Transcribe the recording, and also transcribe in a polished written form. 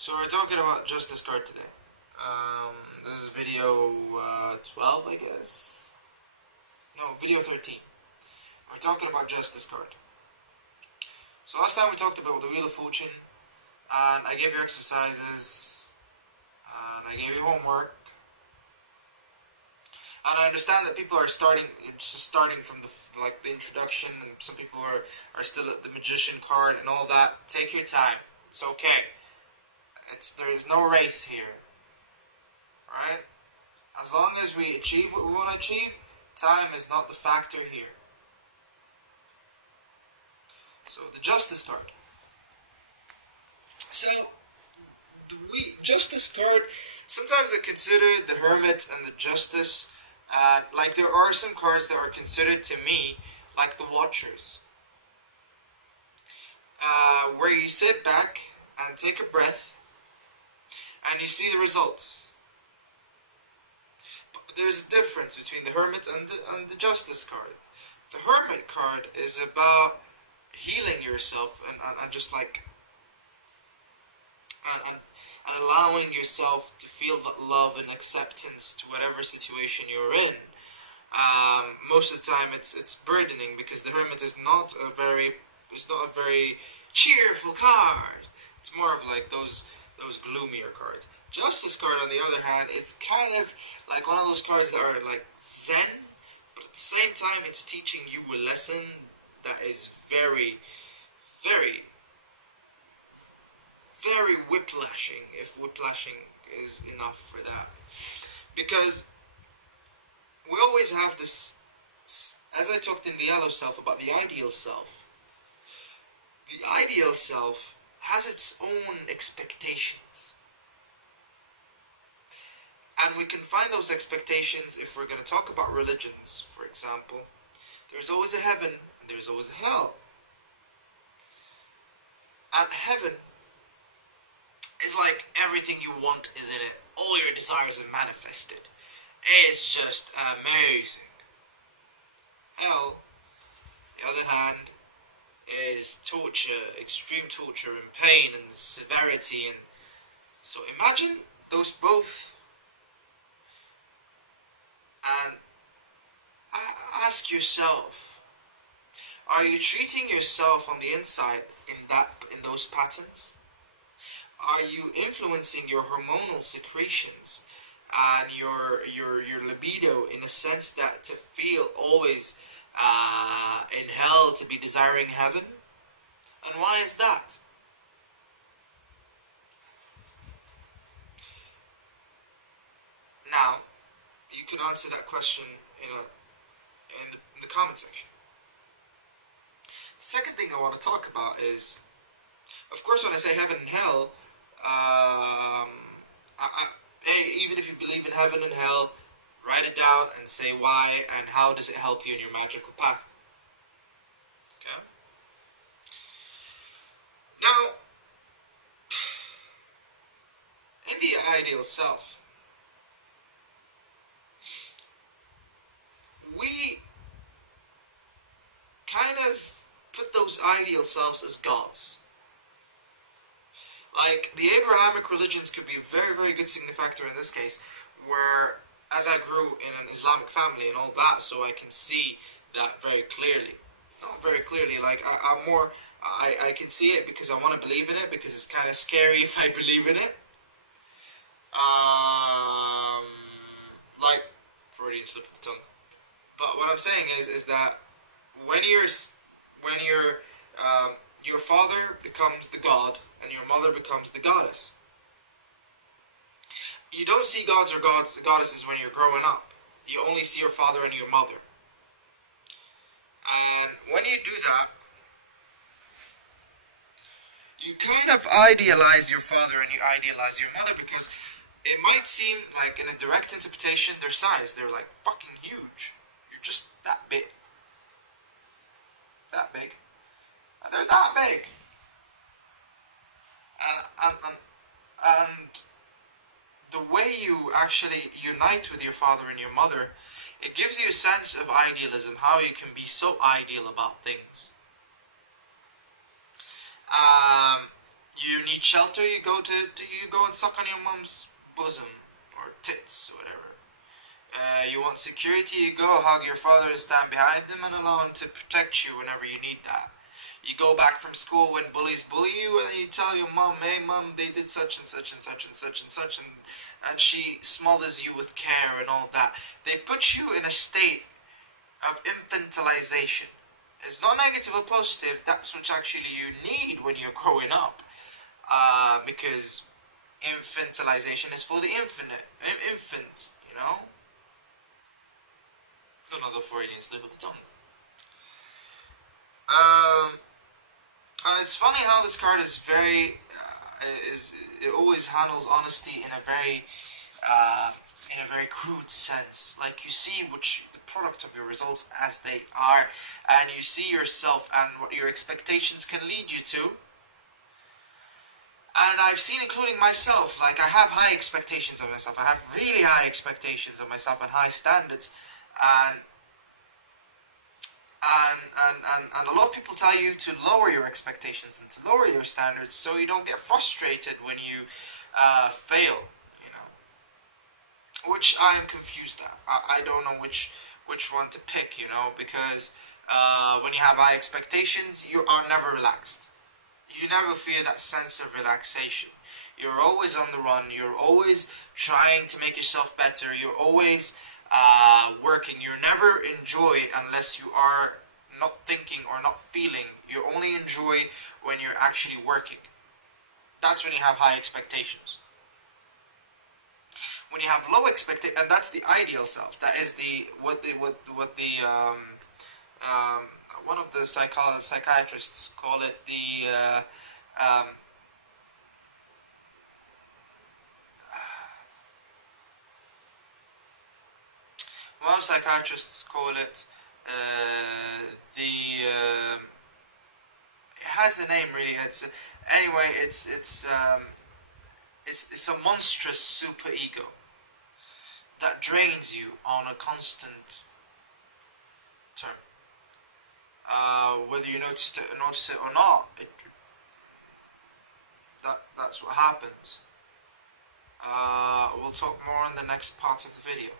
So we're talking about Justice Card today. This is video 12, I guess. No, video 13. We're talking about Justice Card. So last time we talked about the Wheel of Fortune, and I gave you exercises, and I gave you homework. And I understand that people are starting from the introduction, and some people are still at the Magician card and all that. Take your time. It's okay. There is no race here. Right? As long as we achieve what we want to achieve, time is not the factor here. So the Justice card. So Justice card. Sometimes I consider the Hermit and the Justice. Like there are some cards that are considered to me like the Watchers, where you sit back and take a breath, and you see the results. But there's a difference between the Hermit and the Justice card. The Hermit card is about healing yourself and just like and allowing yourself to feel that love and acceptance to whatever situation you're in. Most of the time, it's burdening because the Hermit is not a very cheerful card. It's more of like those gloomier cards. Justice card, on the other hand, it's kind of like one of those cards that are like Zen, but at the same time, it's teaching you a lesson that is very, very, very whiplashing, if whiplashing is enough for that. Because we always have this, as I talked in the Yellow Self about the ideal self. The ideal self has its own expectations. And we can find those expectations if we're going to talk about religions, for example. There's always a heaven and there's always a hell. And heaven is like everything you want is in it. All your desires are manifested. It's just amazing. Hell, on the other hand, is torture, extreme torture and pain and severity. And so imagine those both and ask yourself, are you treating yourself on the inside in those patterns? Are you influencing your hormonal secretions and your libido in a sense that to feel always in hell to be desiring heaven? And why is that? Now, you can answer that question in the comment section. The second thing I want to talk about is, of course, when I say heaven and hell, even if you believe in heaven and hell, write it down and say why and how does it help you in your magical path. Okay? Now, in the ideal self, we kind of put those ideal selves as gods. Like, the Abrahamic religions could be a very, very good signifactor in this case, where, as I grew in an Islamic family and all that, so I can see that very clearly. Not very clearly, like, I can see it because I want to believe in it, because it's kind of scary if I believe in it. Like, Freudian slip of the tongue. But what I'm saying is that when your father becomes the god and your mother becomes the goddess, you don't see gods or goddesses when you're growing up. You only see your father and your mother. And when you do that, you kind of idealize your father and you idealize your mother, because it might seem like in a direct interpretation their size, they're like fucking huge. You're just that big. That big. And they're that big. And the way you actually unite with your father and your mother, it gives you a sense of idealism, how you can be so ideal about things. You need shelter, you go and suck on your mom's bosom or tits or whatever. You want security, you go hug your father and stand behind him and allow him to protect you whenever you need that. You go back from school when bullies bully you, and you tell your mom, "Hey, mom, they did such and such and such and such and such," and she smothers you with care and all that. They put you in a state of infantilization. It's not negative or positive. That's what actually you need when you're growing up, because infantilization is for the infant. You know, another Freudian slip of the tongue. And it's funny how this card is it always handles honesty uh, in a very crude sense. Like, you see the product of your results as they are, and you see yourself and what your expectations can lead you to. And I've seen, including myself, like, I have high expectations of myself. I have really high expectations of myself and high standards, and and a lot of people tell you to lower your expectations and to lower your standards so you don't get frustrated when you fail, which I am confused at. I don't know which one to pick, because when you have high expectations, you are never relaxed. You never feel that sense of relaxation. You're always on the run. You're always trying to make yourself better. You're always working. You never enjoy unless you are not thinking or not feeling. You only enjoy when you're actually working. That's when you have high expectations. When you have low expectations, and that's the ideal self. That is what the one of the psychiatrists call it one psychiatrists call it it has a name, really. It's a monstrous super ego that drains you on a constant term. Whether you notice it or not, that's what happens. We'll talk more in the next part of the video.